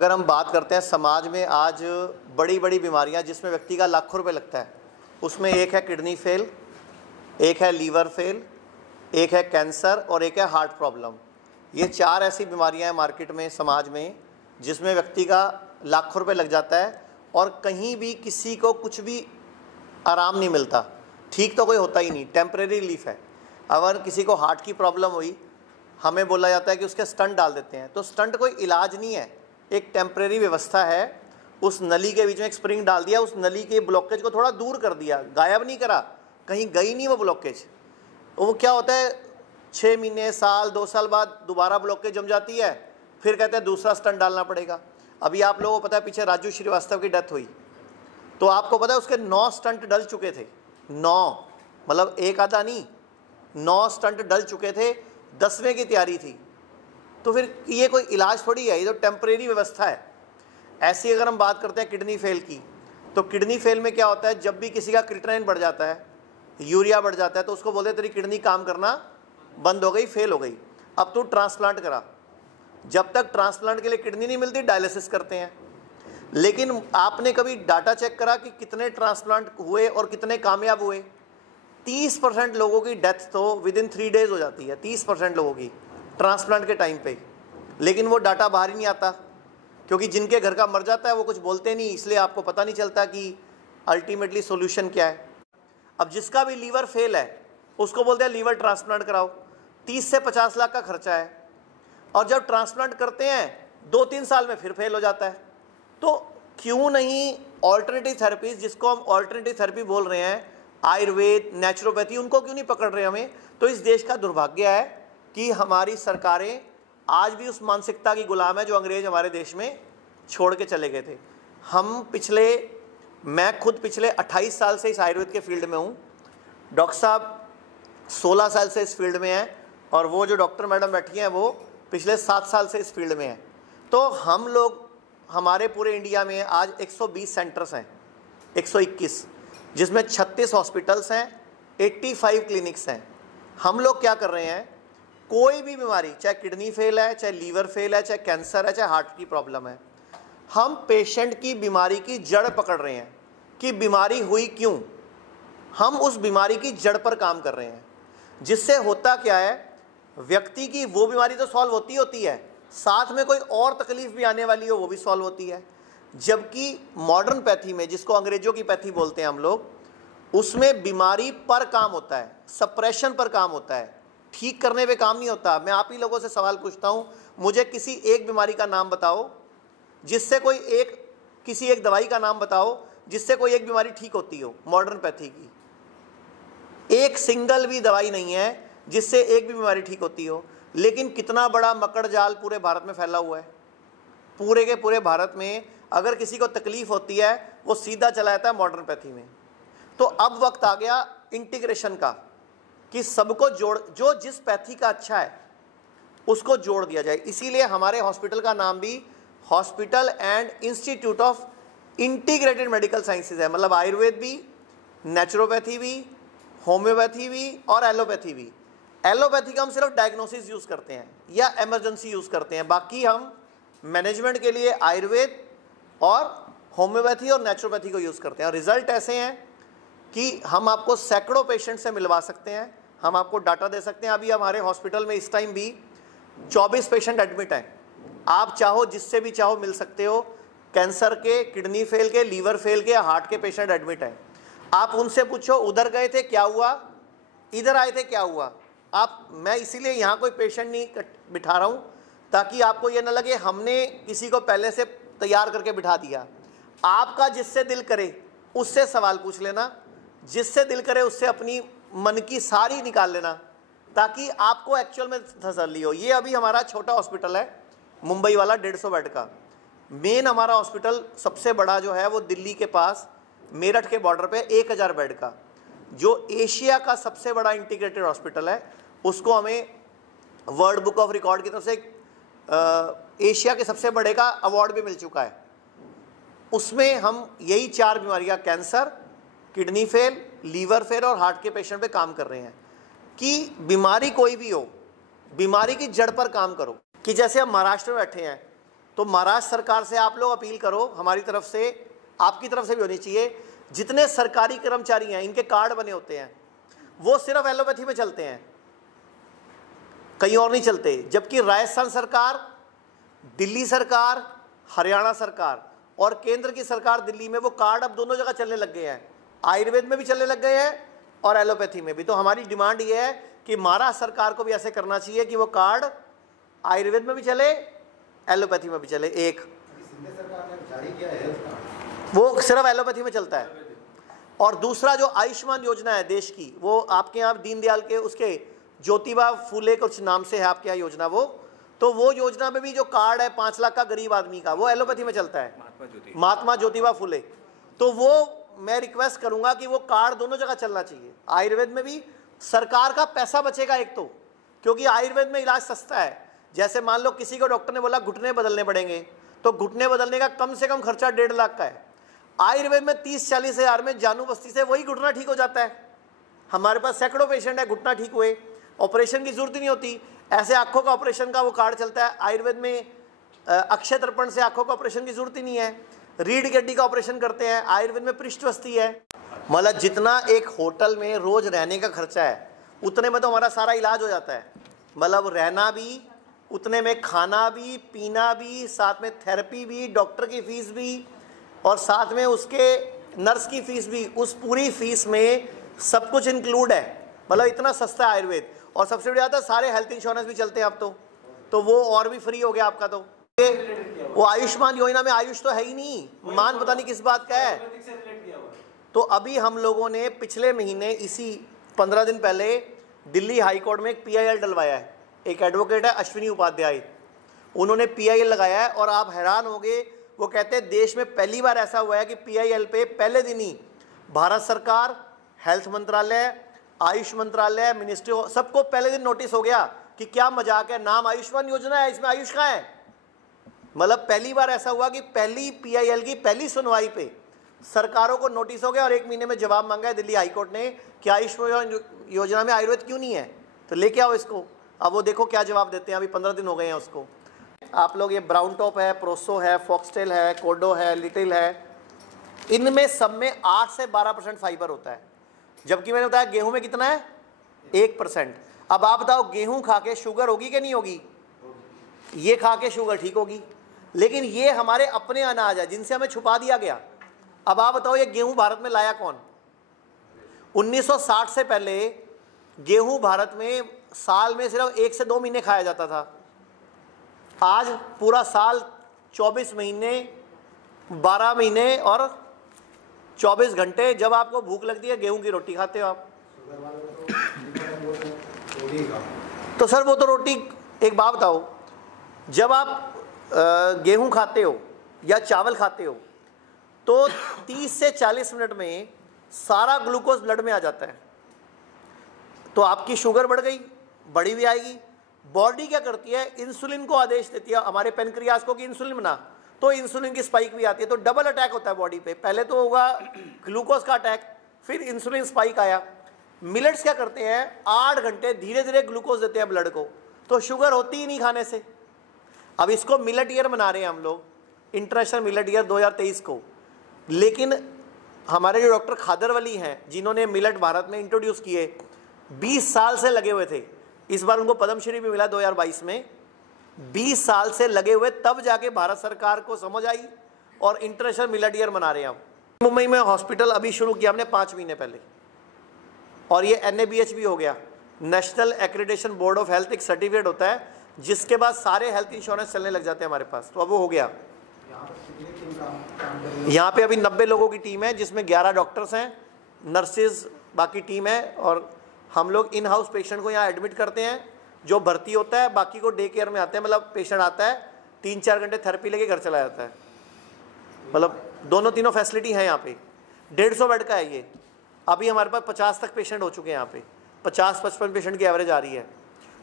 अगर हम बात करते हैं समाज में आज बड़ी बड़ी बीमारियां जिसमें व्यक्ति का लाखों रुपए लगता है, उसमें एक है किडनी फेल, एक है लीवर फेल, एक है कैंसर और एक है हार्ट प्रॉब्लम। ये 4 ऐसी बीमारियां हैं मार्केट में, समाज में, जिसमें व्यक्ति का लाखों रुपए लग जाता है और कहीं भी किसी को कुछ भी आराम नहीं मिलता। ठीक तो कोई होता ही नहीं, टेम्परेरी रिलीफ है। अगर किसी को हार्ट की प्रॉब्लम हुई, हमें बोला जाता है कि उसके स्टंट डाल देते हैं, तो स्टंट कोई इलाज नहीं है, एक टेम्परेरी व्यवस्था है। उस नली के बीच में एक स्प्रिंग डाल दिया, उस नली के ब्लॉकेज को थोड़ा दूर कर दिया, गायब नहीं करा, कहीं गई नहीं वो ब्लॉकेज। वो क्या होता है, 6 महीने, साल, 2 साल बाद दोबारा ब्लॉकेज जम जाती है, फिर कहते हैं दूसरा स्टंट डालना पड़ेगा। अभी आप लोगों को पता है पीछे राजू श्रीवास्तव की डेथ हुई, तो आपको पता है उसके 9 स्टंट डल चुके थे। 9 मतलब एक आधा नहीं, 9 स्टंट डल चुके थे, 10वें की तैयारी थी। तो फिर ये कोई इलाज थोड़ी है, ये तो टेम्परेरी व्यवस्था है। ऐसी अगर हम बात करते हैं किडनी फेल की, तो किडनी फेल में क्या होता है, जब भी किसी का क्रिएटिनिन बढ़ जाता है, यूरिया बढ़ जाता है, तो उसको बोलते हैं तेरी किडनी काम करना बंद हो गई, फेल हो गई, अब तू ट्रांसप्लांट करा। जब तक ट्रांसप्लांट के लिए किडनी नहीं मिलती, डायलिसिस करते हैं। लेकिन आपने कभी डाटा चेक करा कि कितने ट्रांसप्लांट हुए और कितने कामयाब हुए? 30% लोगों की डेथ तो विद इन 3 डेज हो जाती है, 30% लोगों की ट्रांसप्लांट के टाइम पे। लेकिन वो डाटा बाहर ही नहीं आता, क्योंकि जिनके घर का मर जाता है वो कुछ बोलते नहीं, इसलिए आपको पता नहीं चलता कि अल्टीमेटली सॉल्यूशन क्या है। अब जिसका भी लीवर फेल है, उसको बोलते हैं लीवर ट्रांसप्लांट कराओ, 30 से 50 लाख का खर्चा है। और जब ट्रांसप्लांट करते हैं 2-3 साल में फिर फेल हो जाता है। तो क्यों नहीं ऑल्टरनेटिव थेरेपीज, जिसको हम ऑल्टरनेटिव थेरेपी बोल रहे हैं, आयुर्वेद, नेचुरोपैथी, उनको क्यों नहीं पकड़ रहे हमें? तो इस देश का दुर्भाग्य है कि हमारी सरकारें आज भी उस मानसिकता की गुलाम है जो अंग्रेज हमारे देश में छोड़ के चले गए थे। मैं खुद पिछले 28 साल से इस आयुर्वेद के फील्ड में हूँ। डॉक्टर साहब 16 साल से इस फील्ड में हैं, और वो जो डॉक्टर मैडम बैठी हैं वो पिछले 7 साल से इस फील्ड में हैं। तो हम लोग, हमारे पूरे इंडिया में आज 120 सेंटर्स हैं, 121, जिसमें 36 हॉस्पिटल्स हैं, 85 क्लिनिक्स हैं। हम लोग क्या कर रहे हैं, कोई भी बीमारी, चाहे किडनी फेल है, चाहे लीवर फेल है, चाहे कैंसर है, चाहे हार्ट की प्रॉब्लम है, हम पेशेंट की बीमारी की जड़ पकड़ रहे हैं कि बीमारी हुई क्यों। हम उस बीमारी की जड़ पर काम कर रहे हैं, जिससे होता क्या है, व्यक्ति की वो बीमारी तो सॉल्व होती है, साथ में कोई और तकलीफ भी आने वाली हो वो भी सॉल्व होती है। जबकि मॉडर्न पैथी में, जिसको अंग्रेजों की पैथी बोलते हैं हम लोग, उसमें बीमारी पर काम होता है, सप्रेशन पर काम होता है, ठीक करने पे काम नहीं होता। मैं आप ही लोगों से सवाल पूछता हूँ, मुझे किसी एक बीमारी का नाम बताओ जिससे किसी एक दवाई का नाम बताओ जिससे कोई एक बीमारी ठीक होती हो। मॉडर्न पैथी की एक सिंगल भी दवाई नहीं है जिससे एक भी बीमारी ठीक होती हो। लेकिन कितना बड़ा मकड़ जाल पूरे भारत में फैला हुआ है। पूरे के पूरे भारत में अगर किसी को तकलीफ होती है, वो सीधा चला जाता है मॉडर्न पैथी में। तो अब वक्त आ गया इंटीग्रेशन का, कि सबको जो जिस पैथी का अच्छा है उसको जोड़ दिया जाए। इसीलिए हमारे हॉस्पिटल का नाम भी hospital and institute of integrated medical sciences है। मतलब आयुर्वेद भी, नेचुरोपैथी भी, होम्योपैथी भी और एलोपैथी भी। एलोपैथी का हम सिर्फ डायग्नोसिस यूज़ करते हैं या इमरजेंसी यूज़ करते हैं, बाकी हम मैनेजमेंट के लिए आयुर्वेद और होम्योपैथी और नेचुरोपैथी को यूज़ करते हैं। और रिजल्ट ऐसे हैं कि हम आपको सैकड़ों पेशेंट से मिलवा सकते हैं, हम आपको डाटा दे सकते हैं। अभी हमारे हॉस्पिटल में इस टाइम भी 24 पेशेंट एडमिट हैं। आप चाहो जिससे भी चाहो मिल सकते हो। कैंसर के, किडनी फेल के, लीवर फेल के, हार्ट के पेशेंट एडमिट हैं। आप उनसे पूछो उधर गए थे क्या हुआ, इधर आए थे क्या हुआ। मैं इसीलिए यहाँ कोई पेशेंट नहीं बिठा रहा हूँ ताकि आपको ये ना लगे हमने किसी को पहले से तैयार करके बिठा दिया। आपका जिससे दिल करे उससे सवाल पूछ लेना, जिससे दिल करे उससे अपनी मन की सारी निकाल लेना, ताकि आपको एक्चुअल में तसल्ली हो। ये अभी हमारा छोटा हॉस्पिटल है, मुंबई वाला 150 बेड का। मेन हमारा हॉस्पिटल सबसे बड़ा जो है वो दिल्ली के पास मेरठ के बॉर्डर पे 1000 बेड का, जो एशिया का सबसे बड़ा इंटीग्रेटेड हॉस्पिटल है। उसको हमें वर्ल्ड बुक ऑफ रिकॉर्ड की तरफ से एशिया के सबसे बड़े का अवार्ड भी मिल चुका है। उसमें हम यही 4 बीमारियां, cancer, kidney fail, liver fail और हार्ट के पेशेंट पे काम कर रहे हैं। कि बीमारी कोई भी हो, बीमारी की जड़ पर काम करो। कि जैसे हम महाराष्ट्र में बैठे हैं तो महाराष्ट्र सरकार से आप लोग अपील करो, हमारी तरफ से, आपकी तरफ से भी होनी चाहिए, जितने सरकारी कर्मचारी हैं इनके कार्ड बने होते हैं वो सिर्फ एलोपैथी में चलते हैं, कहीं और नहीं चलते। जबकि राजस्थान सरकार, दिल्ली सरकार, हरियाणा सरकार और केंद्र की सरकार दिल्ली में वो कार्ड अब दोनों जगह चलने लग गए हैं, आयुर्वेद में भी चलने लग गए हैं और एलोपैथी में भी। तो हमारी डिमांड ये है कि महाराष्ट्र सरकार को भी ऐसे करना चाहिए कि वो कार्ड आयुर्वेद में भी चले, एलोपैथी में भी चले। एक सरकार ने जारी किया है वो सिर्फ एलोपैथी में चलता है। और दूसरा जो आयुष्मान योजना है देश की, वो आपके यहाँ दीनदयाल के उसके ज्योतिबा फूले कुछ नाम से है आपके यहाँ योजना, तो वो योजना में भी जो कार्ड है 5 लाख का गरीब आदमी का, वो एलोपैथी में चलता है, महात्मा ज्योतिबा फूले। तो वो मैं रिक्वेस्ट करूंगा कि वो कार्ड दोनों जगह चलना चाहिए, आयुर्वेद में भी। सरकार का पैसा बचेगा एक तो, क्योंकि आयुर्वेद में इलाज सस्ता है। जैसे मान लो किसी को डॉक्टर ने बोला घुटने बदलने पड़ेंगे, तो घुटने बदलने का कम से कम खर्चा 1.5 लाख का है। आयुर्वेद में 30-40 हज़ार में जानू बस्ती से वही घुटना ठीक हो जाता है। हमारे पास सैकड़ों पेशेंट है घुटना ठीक हुए, ऑपरेशन की जरूरत ही नहीं होती। ऐसे आंखों का ऑपरेशन का वो कार्ड चलता है आयुर्वेद में, अक्षय तर्पण से आंखों का ऑपरेशन की जरूरत ही नहीं है। रीढ़ की हड्डी का ऑपरेशन करते हैं आयुर्वेद में, पृष्ठ वस्ती है। मतलब जितना एक होटल में रोज रहने का खर्चा है उतने में तो हमारा सारा इलाज हो जाता है। मतलब रहना भी उतने में, खाना भी, पीना भी, साथ में थेरेपी भी, डॉक्टर की फीस भी और साथ में उसके नर्स की फीस भी, उस पूरी फीस में सब कुछ इंक्लूड है। मतलब इतना सस्ता है आयुर्वेद। और सबसे बड़ी बात है सारे हेल्थ इंश्योरेंस भी चलते हैं अब तो वो और भी फ्री हो गया आपका। तो वो आयुष्मान योजना में आयुष तो है ही नहीं, मान पता नहीं किस बात का है। तो अभी हम लोगों ने पिछले महीने इसी 15 दिन पहले दिल्ली हाई कोर्ट में एक PIL डलवाया है। एक एडवोकेट है अश्विनी उपाध्याय, उन्होंने PIL लगाया है और आप हैरान होंगे, वो कहते हैं देश में पहली बार ऐसा हुआ है कि PIL पे पहले दिन ही भारत सरकार, हेल्थ मंत्रालय, आयुष मंत्रालय, मिनिस्ट्री, सबको पहले दिन नोटिस हो गया कि क्या मजाक है, नाम आयुष्मान योजना है, इसमें आयुष कहाँ है। मतलब पहली बार ऐसा हुआ कि पहली PIL की पहली सुनवाई पे सरकारों को नोटिस हो गया और 1 महीने में जवाब मांगा है दिल्ली हाईकोर्ट ने कि आयुष्मान योजना में आयुर्वेद क्यों नहीं है, तो लेके आओ इसको। अब वो देखो क्या जवाब देते हैं, अभी 15 दिन हो गए हैं उसको। आप लोग ये ब्राउन टॉप है, प्रोसो है, फॉक्सटेल है, कोडो है, लिटिल है, इनमें सब में 8 से 12% फाइबर होता है। जबकि मैंने बताया गेहूं में कितना है, 1%। अब आप बताओ गेहूं खा के शुगर होगी कि नहीं होगी? ये खा के शुगर ठीक होगी, लेकिन ये हमारे अपने अनाज है जिनसे हमें छुपा दिया गया। अब आप बताओ ये गेहूं भारत में लाया कौन? 1960 से पहले गेहूं भारत में साल में सिर्फ 1 से 2 महीने खाया जाता था। आज पूरा साल 24 महीने, 12 महीने और 24 घंटे जब आपको भूख लगती है गेहूं की रोटी खाते हो आप। तो सर वो तो रोटी, एक बात बताओ, जब आप गेहूं खाते हो या चावल खाते हो तो 30 से 40 मिनट में सारा ग्लूकोज ब्लड में आ जाता है, तो आपकी शुगर बढ़ गई, बढ़ी भी आएगी। बॉडी क्या करती है, इंसुलिन को आदेश देती है हमारे पेनक्रियास को कि इंसुलिन बना, तो इंसुलिन की स्पाइक भी आती है। तो डबल अटैक होता है बॉडी पे, पहले तो होगा ग्लूकोज का अटैक, फिर इंसुलिन स्पाइक आया। मिलेट्स क्या करते हैं, 8 घंटे धीरे धीरे ग्लूकोज देते हैं ब्लड को, तो शुगर होती ही नहीं खाने से। अब इसको मिलेट ईयर मना रहे हैं हम लोग, इंटरनेशनल मिलेट ईयर 2023 को। लेकिन हमारे जो डॉक्टर खादरवली हैं जिन्होंने मिलेट भारत में इंट्रोड्यूस किए, 20 साल से लगे हुए थे, इस बार उनको पद्मश्री भी मिला 2022 में। 20 साल से लगे हुए, तब जाके भारत सरकार को समझ आई और इंटरनेशनल मिलेट ईयर मना रहे हैं हम। मुंबई में हॉस्पिटल अभी शुरू किया हमने 5 महीने पहले, और ये NABH भी हो गया, national accreditation board of health, एक सर्टिफिकेट होता है जिसके बाद सारे हेल्थ इंश्योरेंस चलने लग जाते हैं हमारे पास। तो अब वो हो गया। यहाँ पे अभी 90 लोगों की टीम है जिसमें 11 डॉक्टर्स हैं, नर्सेज बाकी टीम है, और हम लोग इन हाउस पेशेंट को यहाँ एडमिट करते हैं, जो भर्ती होता है बाकी को डे केयर में आते हैं। मतलब पेशेंट आता है 3-4 घंटे थेरेपी लेके घर चला जाता है। मतलब दोनों तीनों फैसिलिटी है यहाँ पे। 150 बेड का है ये। अभी हमारे पास 50 तक पेशेंट हो चुके हैं यहाँ पे, 50-55 पेशेंट की एवरेज आ रही है।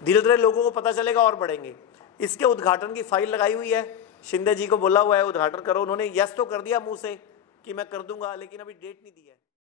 धीरे धीरे लोगों को पता चलेगा और बढ़ेंगे। इसके उद्घाटन की फाइल लगाई हुई है, शिंदे जी को बोला हुआ है उद्घाटन करो, उन्होंने यस तो कर दिया मुंह से कि मैं कर दूंगा, लेकिन अभी डेट नहीं दी है।